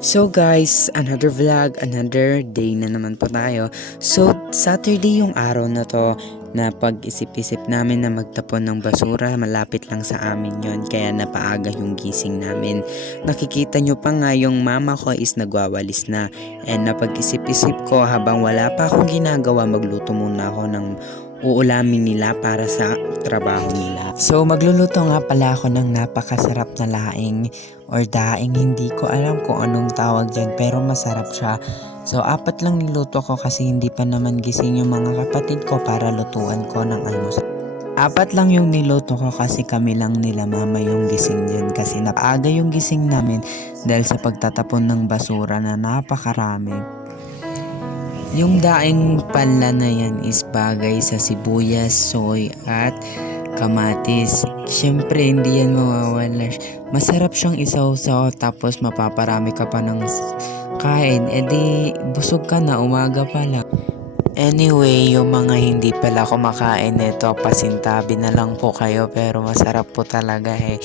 So guys, another vlog, another day na naman po tayo. So Saturday yung araw na to na pag-isip-isip namin na magtapon ng basura, malapit lang sa amin yon, kaya napaaga yung gising namin. Nakikita nyo pa nga yung mama ko is nagwawalis na, and napag-isip-isip ko habang wala pa akong ginagawa, magluto muna ako ng uulamin nila para sa trabaho nila. So magluluto nga pala ako ng napakasarap na laing or daing, hindi ko alam kung anong tawag dyan pero masarap siya. So 4 lang niluto ko kasi hindi pa naman gising yung mga kapatid ko para lutuan ko ng almusal. 4 lang yung niluto ko kasi kami lang nila mama yung gising dyan, kasi napaaga yung gising namin dahil sa pagtatapon ng basura na napakarami. Yung daing pala na yan is bagay sa sibuyas, soy at kamatis. Siyempre hindi yan mawawala. Masarap siyang isaw-saw tapos mapaparami ka pa ng kain. E di busog ka na, umaga pa lang. Anyway, yung mga hindi pala kumakain nito, pasintabi na lang po kayo, pero masarap po talaga eh.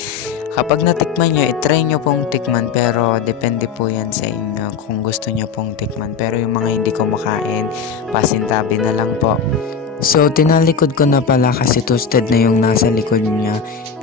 Kapag natikman nyo, itry nyo pong tikman, pero depende po yan sa inyo kung gusto nyo pong tikman. Pero yung mga hindi kumakain, pasintabi na lang po. So tinalikod ko na pala kasi toasted na yung nasa likod niya.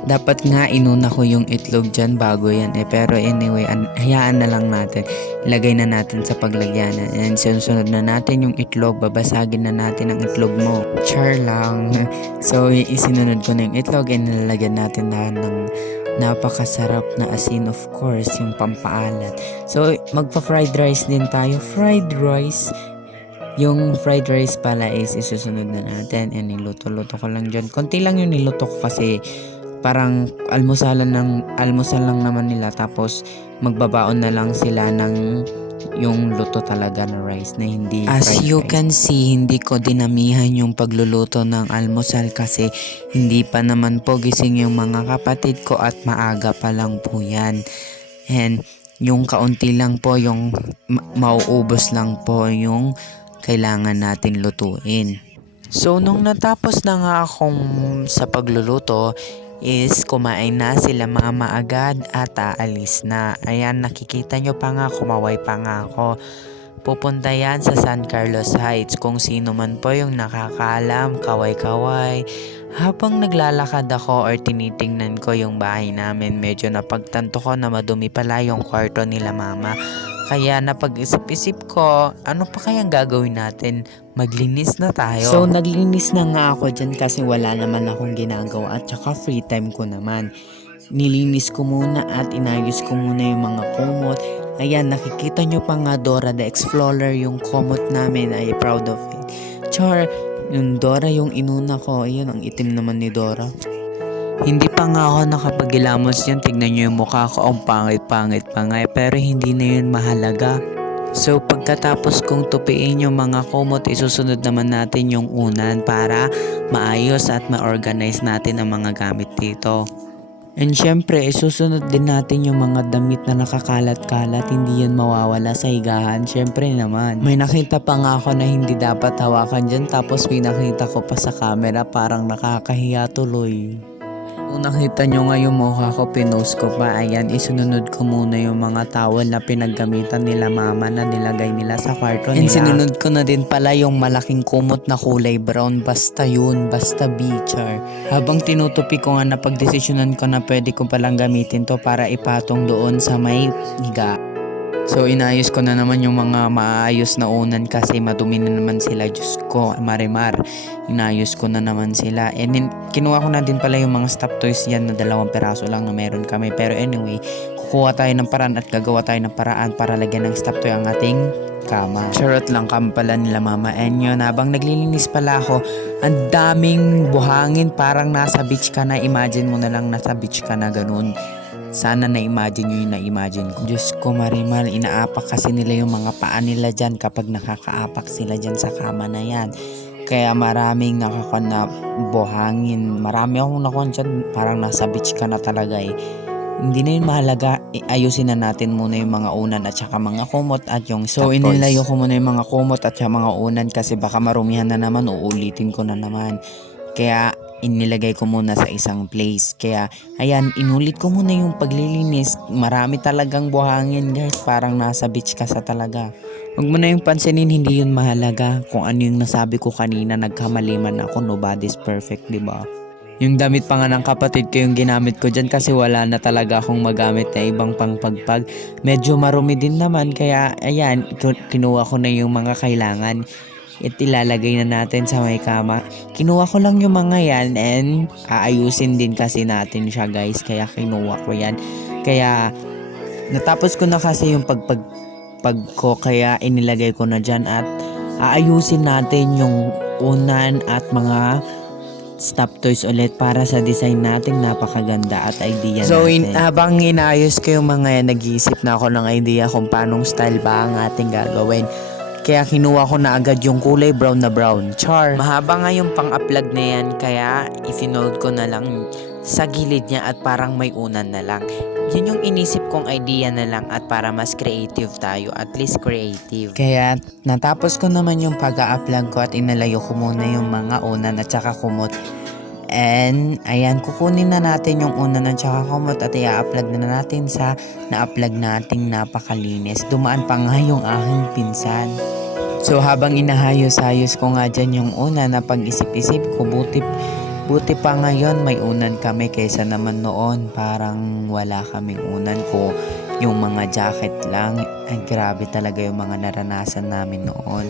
Dapat nga inuna ko yung itlog dyan bago yan eh. Pero anyway, hayaan na lang natin. Ilagay na natin sa paglagyanan. And sunod na natin yung itlog. Babasagin na natin ang itlog mo. Char lang. So isinunod ko na yung itlog and nilalagyan natin na ng napakasarap na asin, of course, yung pampaalat. So magpa-fried rice din tayo. Fried rice. Yung fried rice pala is isusunod na natin, and niluto-luto ko lang dyan. Konti lang yung niluto ko kasi parang almusal lang naman nila, tapos magbabaon na lang sila ng yung luto talaga na rice na hindi fried rice. As you can see, hindi ko dinamihan yung pagluluto ng almusal kasi hindi pa naman po gising yung mga kapatid ko at maaga pa lang po yan. And yung kaunti lang po, yung mauubos lang po yung kailangan natin lutuin. So nung natapos na nga akong sa pagluluto is kumain na sila mama agad at aalis na. Ayan, nakikita nyo pa nga, kumaway pa nga ako. Pupunta yan sa San Carlos Heights. Kung sino man po yung nakakaalam, kaway-kaway. Habang naglalakad ako or tinitingnan ko yung bahay namin, medyo napagtanto ko na madumi pala yung kwarto nila mama. Kaya napag-isip-isip ko, ano pa kayang gagawin natin? Maglinis na tayo. So naglinis na nga ako dyan kasi wala naman akong ginagawa at saka free time ko naman. Nilinis ko muna at inayos ko muna yung mga kumot. Ayan, nakikita nyo pa nga Dora the Explorer yung kumot namin. I proud of it. Char, yung Dora yung inuna ko. Ayan, ang itim naman ni Dora. Hindi pa nga ako nakapagilamos yan. Tignan nyo yung mukha ko. Ang pangit-pangit pa nga. Pero hindi na yun mahalaga. So pagkatapos kong tupiin yung mga kumot, isusunod naman natin yung unan para maayos at ma-organize natin ang mga gamit dito. And syempre, isusunod din natin yung mga damit na nakakalat-kalat. Hindi yan mawawala sa higahan. Syempre naman. May nakita pa nga ako na hindi dapat hawakan dyan. Tapos pinakita ko pa sa camera. Parang nakakahiya tuloy. Kung nakita nyo nga yung mukha ko, pinost ko pa. Ayan, isunod ko muna yung mga towel na pinaggamitan nila mama na nilagay nila sa kwarto nila. And sinunod ko na din pala yung malaking kumot na kulay brown. Basta yun, basta bichar. Habang tinutupi ko nga, napagdesisyonan ko na pwede ko palang gamitin to para ipatong doon sa may higa. So inayos ko na naman yung mga maayos na unan kasi madumi na naman sila. Diyos ko, marimar. Inayos ko na naman sila. And then, kinuha ko na din pala yung mga stop toys yan na 2 peraso lang na meron kami. Pero anyway, kukuha tayo ng paraan at gagawa tayo ng paraan para lagyan ng stop toy ang ating kama. Charot lang kami pala nila mama. And yun, habang naglilinis pala ako, ang daming buhangin, parang nasa beach ka na. Imagine mo na lang nasa beach ka na, ganun. Sana na-imagine nyo yung na-imagine ko. Diyos ko, marimal, inaapak kasi nila yung mga paa nila dyan kapag nakakaapak sila dyan sa kama na yan. Kaya maraming nakakana buhangin. Marami akong nakuha dyan, parang nasa beach ka na talaga eh. Hindi na yun mahalaga, ayusin na natin muna yung mga unan at saka mga kumot at yung stop toys. So inilayo ko muna yung mga kumot at saka mga unan kasi baka marumihan na naman, uulitin ko na naman. Kaya inilagay ko muna sa isang place. Kaya ayan, inulit ko muna yung paglilinis. Marami talagang buhangin guys, parang nasa beach ka sa talaga. Huwag mo na yung pansinin, hindi yun mahalaga. Kung ano yung nasabi ko kanina, nagkamali man ako, nobody's perfect, di ba? Yung damit pa nga ng kapatid ko yung ginamit ko dyan kasi wala na talaga akong magamit na ibang pangpagpag. Medyo marumi din naman kaya ayan, kinuha ko na yung mga kailangan. At ilalagay na natin sa may kama. Kinuha ko lang yung mga yan and aayusin din kasi natin siya guys. Kaya kinuha ko yan. Kaya natapos ko na kasi yung pag ko kaya inilagay ko na dyan at aayusin natin yung unan at mga stop toys ulit para sa design nating napakaganda at idea natin. Habang inayos ko yung mga yan, nag-iisip na ako ng idea kung paanong style ba ang ating gagawin. Kaya kinuha ko na agad yung kulay brown na brown. Char! Mahaba nga yung pang-upload na yan, kaya ifinold ko na lang sa gilid niya at parang may unan na lang. Yun yung inisip kong idea na lang at para mas creative tayo, at least creative. Kaya natapos ko naman yung pag-a-upload ko at inalayo ko muna yung mga unan at saka kumot. And ayan, kukunin na natin yung unan at saka kumot at i-upload na natin sa na-upload nating napakalinis. Dumaan pa nga yung aking pinsan. So habang inahayos-ayos ko nga dyan yung unan na pag-isip-isip ko, buti pa ngayon may unan kami kaysa naman noon parang wala kaming unan ko. Yung mga jacket lang, ay grabe talaga yung mga naranasan namin noon.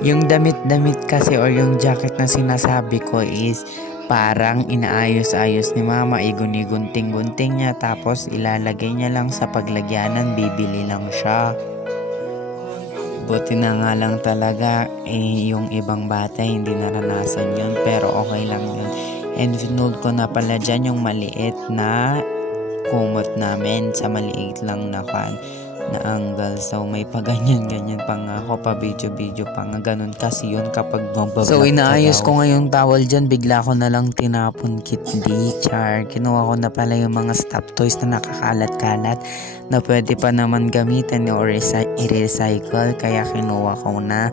Yung damit-damit kasi or yung jacket na sinasabi ko is parang inaayos-ayos ni mama, igunting-gunting niya tapos ilalagay niya lang sa paglagyanan, bibili lang siya. Buti na nga lang talaga yung ibang bata hindi naranasan yun, pero okay lang yun. And finold ko na pala dyan yung maliit na kumot namin sa maliit lang na na angle. So may pa ganyan pa nga ako, pa video pa nga ganun kasi yun kapag magbablog. So inaayos ko nga yung towel dyan, bigla ko na lang tinapon kitdi. Char, kinuha ko na pala yung mga stop toys na nakakalat-kalat na pwede pa naman gamitin or i-recycle, kaya kinuha ko na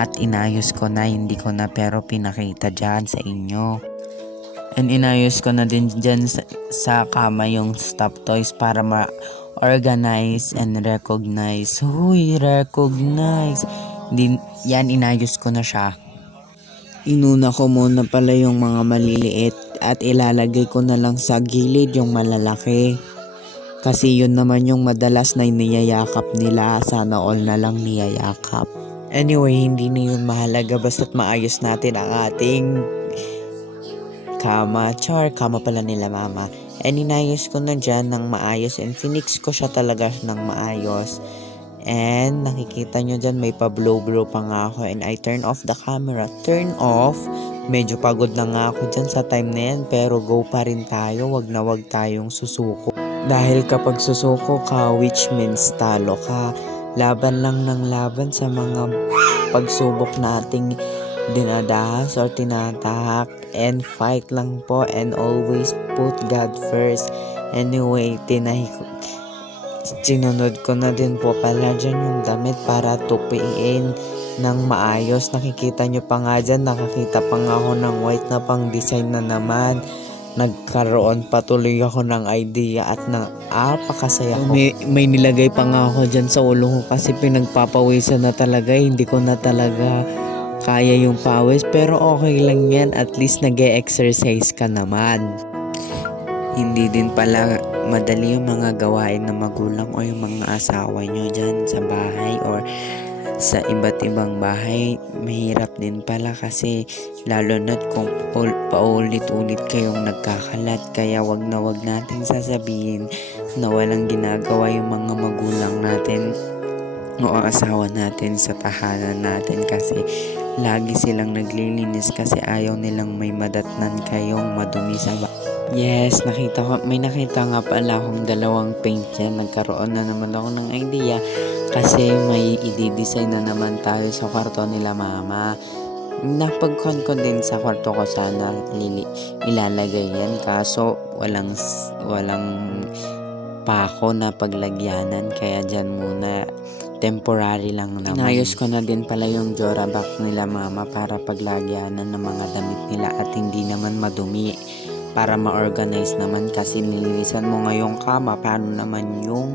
at inayos ko na, hindi ko na pero pinakita dyan sa inyo. And inayos ko na din dyan sa kama yung stop toys para ma-organize and recognize. Huy, recognize. Yan, inayos ko na siya. Inuna ko muna pala yung mga maliliit at ilalagay ko na lang sa gilid yung malalaki. Kasi yun naman yung madalas na niyayakap nila. Sana all na lang niyayakap. Anyway, hindi na yun mahalaga basta't maayos natin ang ating kama. Char, kama pala nila mama. And inayos ko na dyan ng maayos and finix ko siya talaga ng maayos. And nakikita nyo dyan may pa-blow-blow pa nga ako and I turn off the camera. Turn off. Medyo pagod na nga ako dyan sa time na yan, pero go pa rin tayo. Wag na wag tayong susuko. Dahil kapag susuko ka, which means talo ka. Laban lang ng laban sa mga pagsubok nating dinadahas or tinatahak, and fight lang po and always put God first. Anyway, sinunod ko na din po pala dyan yung damit para tupiin ng maayos. Nakikita nyo pa nga dyan, nakakita pa nga ako ng white na pang design na naman. Nagkaroon patuloy ako ng idea at napakasaya ko. May nilagay pa nga ako dyan sa ulo ko kasi pinagpapawisan na talaga, hindi ko na talaga kaya yung pawis, pero okay lang yan, at least nag-e-exercise ka naman. Hindi din pala madali yung mga gawain ng magulang o yung mga asawa nyo dyan sa bahay or sa iba't ibang bahay. Mahirap din pala kasi lalo na't kung paulit-ulit kayong nagkakalat, kaya wag na wag natin sasabihin na walang ginagawa yung mga magulang natin o asawa natin sa tahanan natin kasi lagi silang naglilinis kasi ayaw nilang may madatnan kayong madumi sa Yes, may nakita nga pala akong dalawang paint yan. Nagkaroon na naman ako ng idea kasi may i-design na naman tayo sa kwarto nila mama. Napagkon ko din sa kwarto ko sana ilalagay yan, kaso walang pako na paglagyanan, kaya dyan muna temporary lang naman. Inayos ko na din pala yung Jorabox nila mama para paglagyanan ng mga damit nila at hindi naman madumi. Para ma-organize naman kasi nilinisan mo ngayong kama, paano naman yung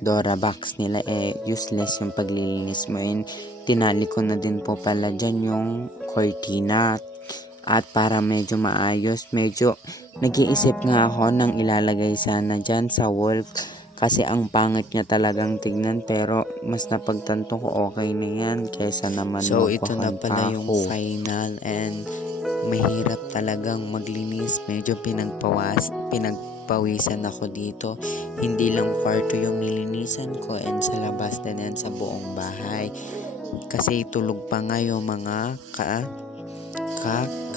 Dorabox nila useless yung paglilinis mo. And tinali ko na din po pala dyan yung cortina. At para medyo maayos, medyo nag-iisip nga ako ng ilalagay sana dyan sa wall. Kasi ang pangit niya talagang tignan, pero mas napagtanto ko okay na yan kaysa naman So ito na magpahan pala pa yung ako. final, and mahirap talagang maglinis. Medyo pinagpawisan ako dito. Hindi lang kwarto yung nilinisan ko, and sa labas din yan sa buong bahay. Kasi tulog pa nga yung mga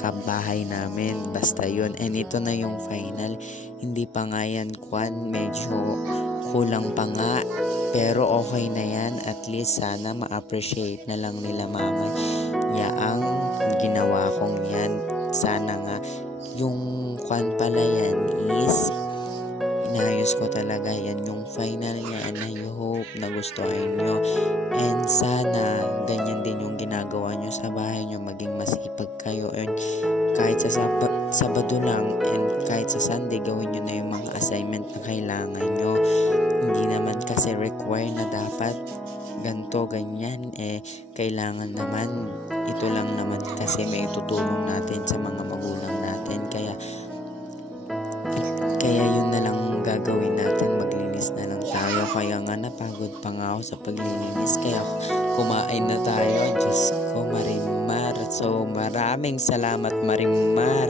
kabahay namin. Basta yun. And ito na yung final. Hindi pa nga yan medyo kulang pa nga. Pero okay na yan. At least sana ma-appreciate na lang nila mama ang ginawa kong yan. Sana nga yung pala yan is inayos ko talaga yan, yung final niya, and I hope na gustuhin nyo. And sana ganyan din yung ginagawa nyo sa bahay nyo, maging masipag kayo, and kahit sa Sabado lang and kahit sa Sunday gawin nyo na yung mga assignment na kailangan nyo. Hindi naman kasi require na dapat ganto ganyan, kailangan naman ito lang naman kasi may tutulong natin sa mga magulang natin. Kaya yun na lang gagawin natin, maglinis na lang tayo. Kaya nga napagod pa nga ako sa paglilinis, kaya kumain na tayo. Diyos ko, Marimar. So maraming salamat, Marimar.